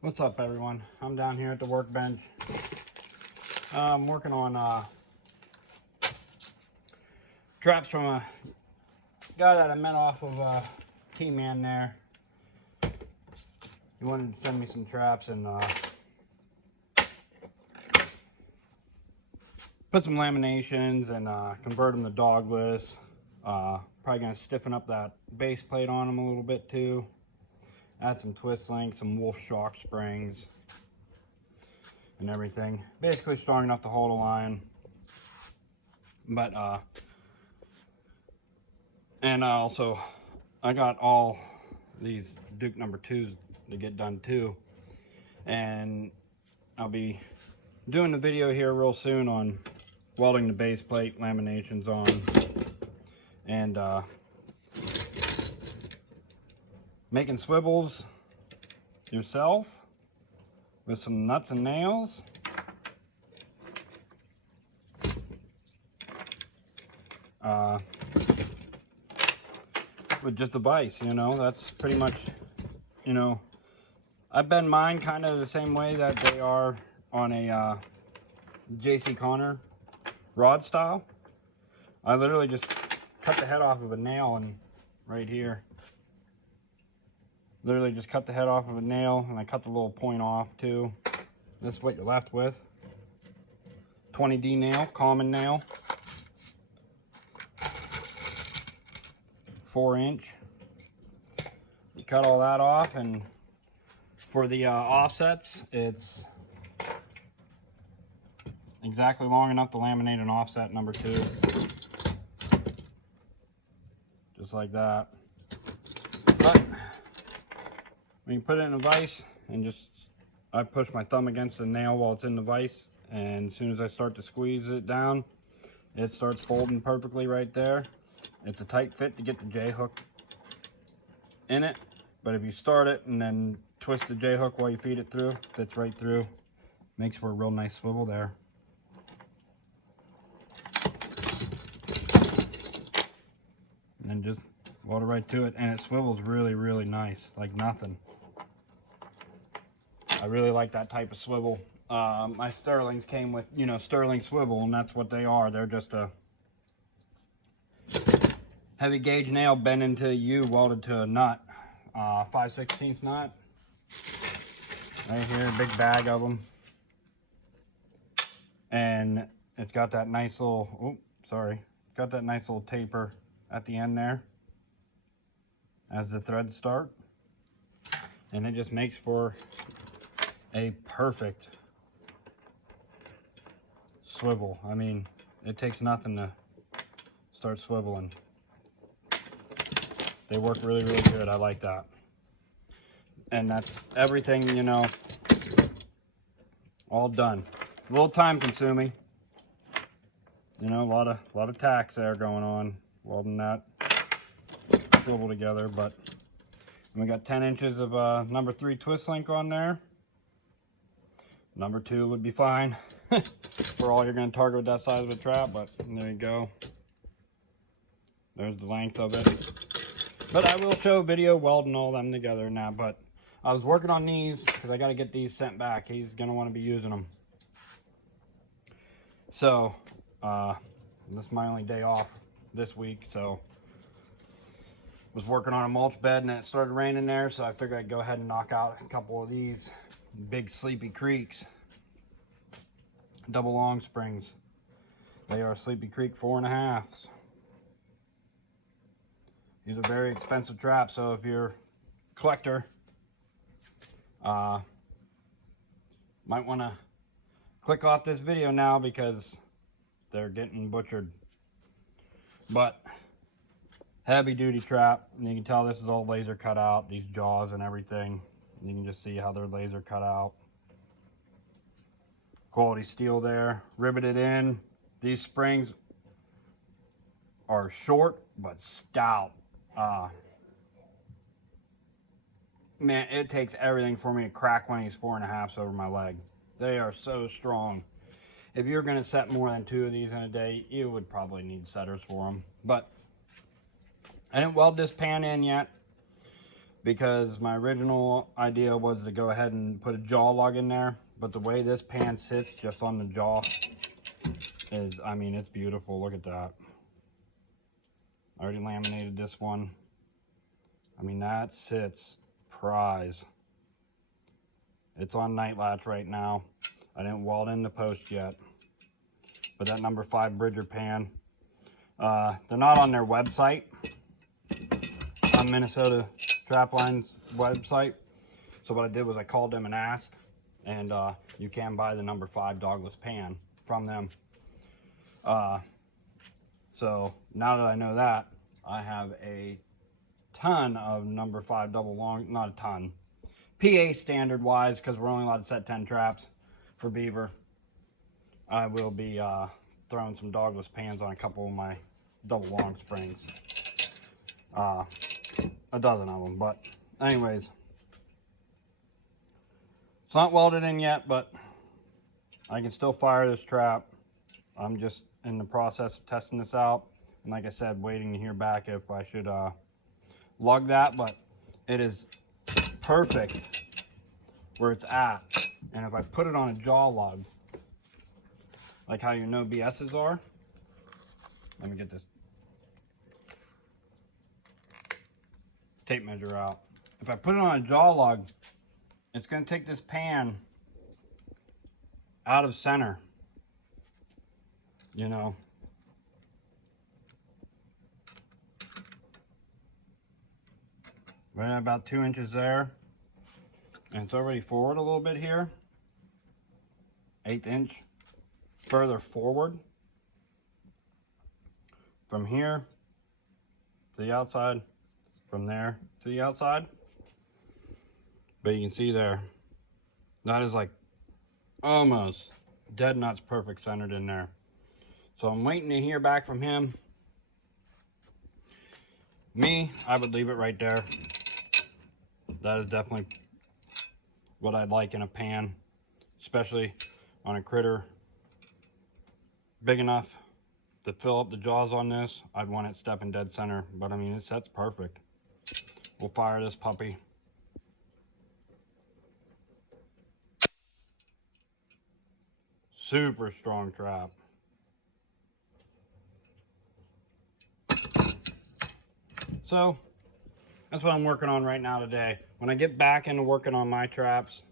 What's up, everyone? I'm down here at the workbench. I'm working on traps from a guy that I met off of T-Man there. He wanted to send me some traps and put some laminations and convert them to dogless. Probably going to stiffen up that base plate on them a little bit too. Add some twist links, some wolf shock springs, and everything. Basically strong enough to hold a line. But and also I got all these Duke number 2s to get done too, and I'll be doing the video here real soon on welding the base plate laminations on, and making swivels yourself with some nuts and nails. With just a vise, you know, that's pretty much, you know, I bend mine kind of the same way that they are on a JC Connor rod style. I literally just cut the head off of a nail, and right here, literally just cut the head off of a nail, and I cut the little point off too. This is what you're left with. 20D nail, common nail. 4-inch. You cut all that off, and for the offsets, it's exactly long enough to laminate an offset number 2. Just like that. But when you put it in a vise, and just, I push my thumb against the nail while it's in the vise, and as soon as I start to squeeze it down, it starts folding perfectly right there. It's a tight fit to get the J-hook in it, but if you start it and then twist the J-hook while you feed it through, fits right through. Makes for a real nice swivel there. And then just weld it right to it, and it swivels really, really nice, like nothing. I really like that type of swivel. My Sterlings came with, you know, Sterling swivel, and that's what they are. They're just a heavy gauge nail bent into U, welded to a nut, 5/16 nut. Right here, big bag of them, and it's got that nice little, got that nice little taper at the end there as the threads start, and it just makes for a perfect swivel. I mean, it takes nothing to start swiveling. They work really, really good. I like that. And that's everything, you know, all done. A little time consuming. You know, a lot of tacks there going on, welding that swivel together. But we got 10 inches of number 3 twist link on there. Number 2 would be fine for all you're going to target with that size of a trap, but there you go. There's the length of it. But I will show video welding all them together now. But I was working on these because I got to get these sent back. He's going to want to be using them. So, this is my only day off this week. So, was working on a mulch bed and it started raining there. So I figured I'd go ahead and knock out a couple of these big Sleepy Creeks. Double long springs. They are Sleepy Creek 4.5s. These are very expensive traps, so if you're a collector, might want to click off this video now because they're getting butchered. But heavy duty trap, and you can tell this is all laser cut out, these jaws and everything. You can just see how they're laser cut out. Quality steel there, riveted in. These springs are short but stout. Man, it takes everything for me to crack one of these 4.5s over my leg. They are so strong. If you're going to set more than 2 of these in a day, you would probably need setters for them. But I didn't weld this pan in yet because my original idea was to go ahead and put a jaw lug in there, but the way this pan sits just on the jaw is, I mean, it's beautiful. Look at that. I already laminated this one. I mean, that sits prize. It's on night latch right now. I didn't weld in the post yet, but that number 5 Bridger pan, they're not on their website, on Minnesota Trapline's website. So what I did was I called them and asked, and you can buy the number 5 dogless pan from them. So now that I know that, I have a ton of number 5 double long, not a ton, PA standard wise, because we're only allowed to set 10 traps for beaver. I will be throwing some dogless pans on a couple of my double long springs. A dozen of them, but anyways, it's not welded in yet, but I can still fire this trap. I'm just in the process of testing this out, and like I said, waiting to hear back if I should lug that, but it is perfect where it's at. And if I put it on a jaw lug, like how your no BS's are, let me get this tape measure out. If I put it on a jaw lug, it's going to take this pan out of center, you know. Right at about 2 inches there, and it's already forward a little bit here, 1/8 inch further forward from here to the outside, from there to the outside. But you can see there, that is like almost dead nuts perfect centered in there. So I'm waiting to hear back from him. Me, I would leave it right there. That is definitely what I'd like in a pan, especially on a critter big enough to fill up the jaws on this. I'd want it stepping dead center, but I mean, it sets perfect. We'll fire this puppy. Super strong trap. So that's what I'm working on right now today. When I get back into working on my traps,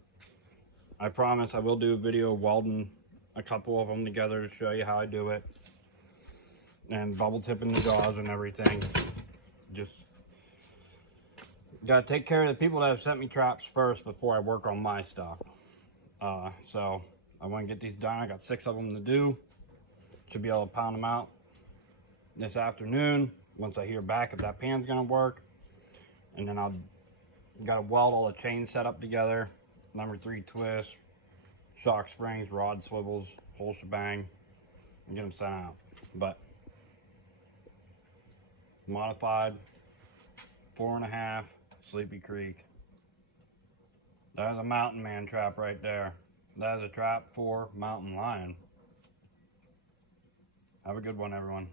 I promise I will do a video welding a couple of them together to show you how I do it. And bubble tipping the jaws and everything. Just gotta take care of the people that have sent me traps first before I work on my stuff. So I want to get these done. I got 6 of them to do. Should be able to pound them out this afternoon once I hear back if that pan's gonna work. And then I'll gotta weld all the chains set up together, number 3 twists, shock springs, rod swivels, whole shebang, and get them sent out. But modified 4.5 Sleepy Creek. There's a mountain man trap right there. That is a trap for mountain lion. Have a good one, everyone.